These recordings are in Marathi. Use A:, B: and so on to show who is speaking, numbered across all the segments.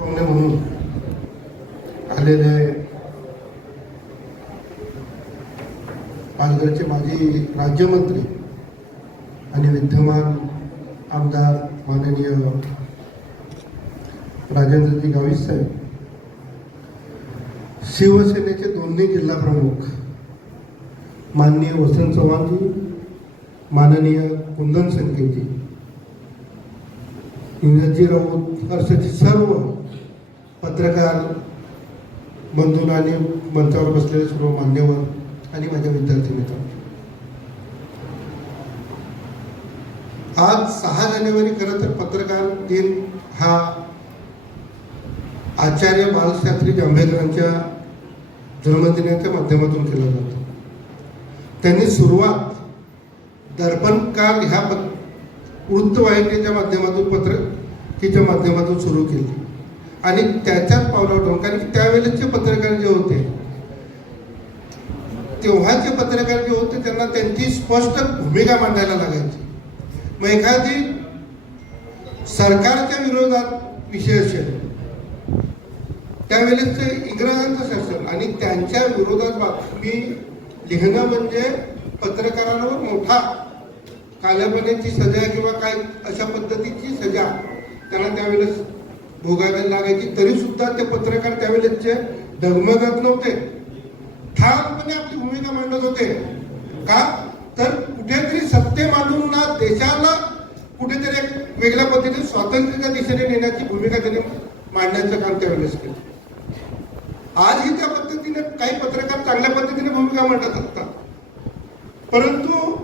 A: पाहुणे म्हणून आलेले पालघरचे माजी राज्यमंत्री आणि विद्यमान आमदार माननीय राजेंद्रजी गावित साहेब. शिवसेनेचे दोन्ही जिल्हा प्रमुख माननीय वसंत चव्हाणजी माननीय कुंदन संकेतजी. इंग्रजी राऊत असे सर्व पत्रकार बंधून आणि मंचावर बसलेले सर्व मान्यवर आणि माझ्या विद्यार्थी मित्र. आज सहा जानेवारी खरं तर पत्रकार दिन हा आचार्य बालशास्त्री जांभेकरांच्या जन्मदिनाच्या माध्यमातून केला जातो. त्यांनी सुरुवात दर्पणकार ह्या प- वृत्तवाहिनीच्या माध्यमातून पत्रकीच्या माध्यमातून सुरू केली. आणि त्याच्याच पावलावर कारण की त्यावेळेसचे पत्रकार जे होते तेव्हाचे पत्रकार जे होते त्यांना त्यांची स्पष्ट भूमिका मांडायला लागायची. मग एखादी सरकारच्या विरोधात विषय असेल त्यावेळेस इंग्रजांचं शासन आणि त्यांच्या विरोधात बातमी लिहिणं म्हणजे पत्रकारांवर मोठा काल्यापणाची सजा किंवा काय अशा पद्धतीची सजा त्यांना त्यावेळेस भोगायला लागायची. तरी सुद्धा ते पत्रकार त्यावेळेसचे डगमगत नव्हते. ठामपणे आपली भूमिका मांडत होते. का? तर कुठेतरी सत्य मांडून ना देशाला कुठेतरी एक वेगळ्या पद्धतीने स्वातंत्र्याच्या दिशेने नेण्याची भूमिका त्यांनी मांडण्याचं काम त्यावेळेस केलं. आजही त्या पद्धतीने काही पत्रकार चांगल्या पद्धतीने भूमिका मांडत असतात. परंतु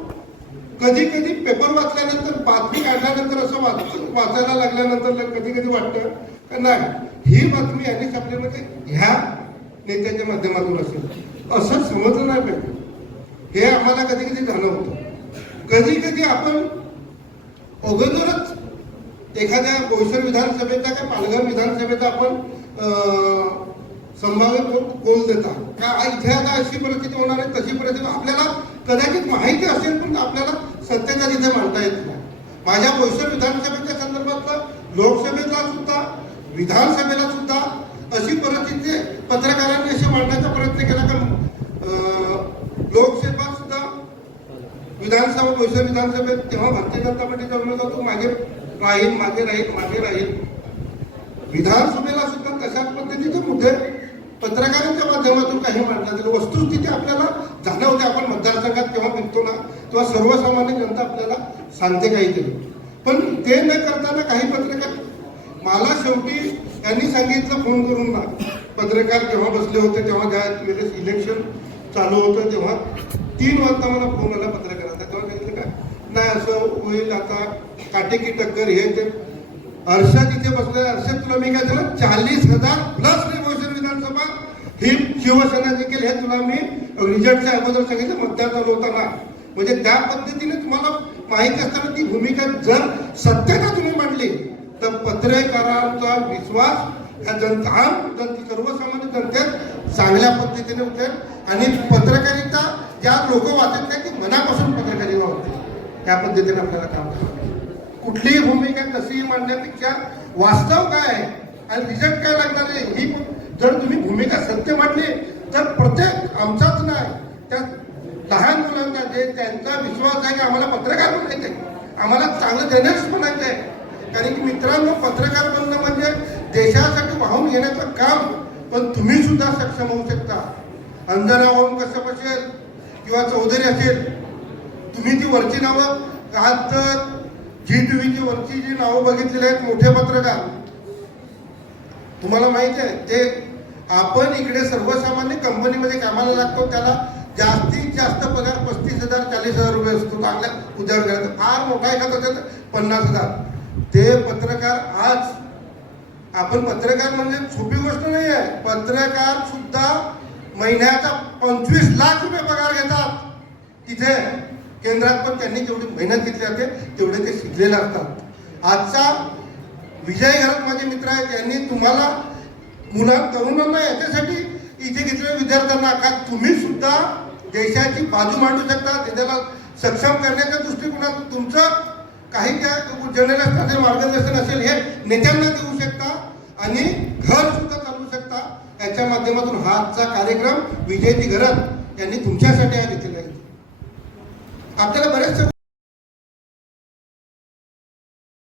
A: कधी कधी पेपर वाचल्यानंतर बातमी काढल्यानंतर असं वाटतं वाचायला लागल्यानंतर कधी कधी वाटतं का नाही? ही बातमी यांनी छापल्यामध्ये ह्या नेत्याच्या माध्यमातून असेल. असं समजलं नाही पाहिजे. हे आम्हाला कधी कधी जाणवतं. कधी कधी आपण अगोदरच एखाद्या बोईसर विधानसभेचा काय पालघर विधानसभेचा आपण संभाव्य कोल देता का इथे आता अशी परिस्थिती होणार आहे तशी परिस्थिती आपल्याला कदाचित माहिती असेल पण आपल्याला सत्याच्या तिथे मांडता येत नाही. माझ्या बोईसर विधानसभेच्या संदर्भातला लोकसभेला सुद्धा विधानसभेला सुद्धा अशी परिस्थिती पत्रकारांनी अशी मांडण्याचा प्रयत्न केला का अं, लोकसभा सुद्धा विधानसभा बोईसर विधानसभेत तेव्हा भारतीय जनता पार्टीचा उमेदवार तो मागे राहील मागे राहील मागे राहील. विधानसभेला सुद्धा तशाच पद्धतीचे मुद्दे पत्रकारांच्या माध्यमातून काही मांडण्यात आले. वस्तुस्थिती आपल्याला जाणवते. आपण मतदारसंघात तेव्हा फिरतो ना तेव्हा सर्वसामान्य जनता आपल्याला सांगते काहीतरी पण ते न करताना काही पत्रकार मला शेवटी त्यांनी सांगितलं फोन करून ना पत्रकार जेव्हा बसले होते तेव्हा ज्या वेळेस इलेक्शन चालू होतं तेव्हा तीन वाजता मला फोन आला पत्रकारांचा. तेव्हा सांगितलं का नाही असं होईल आता. काटेकी टक्कर हे ते अर्षद इथे बसले. अर्षद तुला मी काय झालं चाळीस हजार प्लस रिमोशन विधानसभा. ही शिवसेना देखील हे तुला मी रिझल्टच्या अगोदर सांगितलं. मतदार चालू होताना. म्हणजे त्या पद्धतीने तुम्हाला माहिती असताना ती भूमिका जर सत्यता तुम्ही मांडली तर पत्रकारांचा विश्वास या जनता हा सर्वसामान्य जनतेत चांगल्या पद्धतीने उठेल आणि पत्रकारिता ज्या लोक वाचत नाही ती मनापासून पत्रकारिता होते त्या पद्धतीने आपल्याला काम करावं कुठलीही भूमिका कशीही मांडण्यापेक्षा वास्तव काय आहे आणि रिझल्ट काय लागणार आहे ही जर तुम्ही भूमिका सत्य मांडली तर प्रत्येक आमचाच नाही. त्या लहान मुलांचा जे त्यांचा विश्वास आहे की आम्हाला पत्रकार बनायचं आहे. आम्हाला चांगलं जर्नलिस्ट बनायचं आहे. कारण की मित्रांनो पत्रकार बनणं म्हणजे देशासाठी वाहून घेण्याचं काम. पण तुम्ही सुद्धा सक्षम होऊ शकता. अंजना कसं बसेल किंवा चौधरी असेल तुम्ही ती वरची नावं का तर जी टीव्हीची वरची जी नावं बघितलेली आहेत मोठे पत्रकार. तुम्हाला माहिती आहे ते आपण इकडे सर्वसामान्य कंपनीमध्ये कामाला लागतो त्याला जास्तीत जास्त पगार पस्तीस हजार चाळीस हजार रुपये असतो. चांगल्या उद्या फार मोठा एखादा असेल तर पन्नास हजार. ते पत्रकार आज आपण पत्रकार म्हणजे सोपी गोष्ट नाही आहे. पत्रकार सुद्धा महिन्याचा पंचवीस लाख रुपये पगार घेतात. तिथे केंद्रात पण त्यांनी जेवढी मेहनत घेतली जाते तेवढे ते शिकलेले असतात. आजचा विजय घरात माझे मित्र आहेत यांनी तुम्हाला मुला तरुणांना याच्यासाठी इथे घेतलेल्या विद्यार्थ्यांना का तुम्ही सुद्धा देशाची बाजू मांडू शकता देशाला सक्षम करण्याच्या दृष्टिकोनात तुमचं काही त्या जर्नलिस्टाचे मार्गदर्शन असेल हे नेत्यांना देऊ शकता आणि घर सुद्धा चालवू शकता. याच्या माध्यमातून हा कार्यक्रम विजयती गरज यांनी तुमच्यासाठी हा घेतलेला आहे आपल्याला बरेचसे